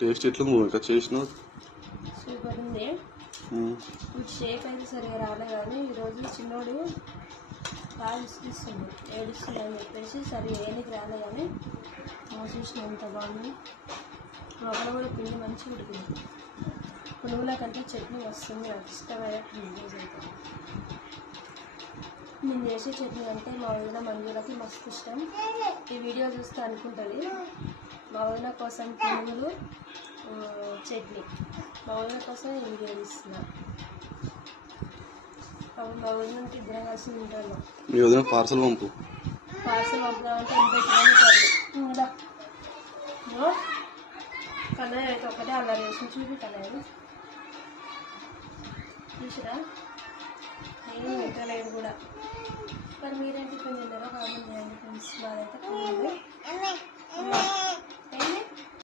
Taste ఎట్లా ఇంకా చేసినావు? సూపర్ ఉంది. షేప్ అయితే సరిగా రాలే కానీ ఈరోజు చిన్నోడు బాగా ఇస్తుంది, ఏడుస్తుంది అని చెప్పేసి సరిగా ఏనికి రాలే కానీ చూసిన ఎంత బాగుంది. లోపల కూడా పిండి మంచిగా ఉడికింది. పునుగుల కంటే చట్నీ వస్తుంది, నాకు ఇష్టమైన రోజు అయితే. నేను చేసే చట్నీ అంటే మా వదిన మంజులకి మస్తు ఇష్టం. ఈ వీడియో చూస్తే అనుకుంటుంది మా వదిన కోసం పునుగులు చట్నీ, మా వదిన కోసం ఈ వీడియో తీస్తున్నా. మా వదినకి ఇద్దరం కలిసి తింటాను. మీ వదిన పార్సల్ పంపుదామంటే 80 కిలోమీటర్లు కన్నయ్య అయితే ఒకటే అలా వేసి చూపి కన్నయ్య చూసిరా నేను వింటలేదు కూడా. మరి మీరేంటి టిఫిన్ తిన్నారో కామెంట్ చేయండి ఫ్రెండ్స్. మాదైతే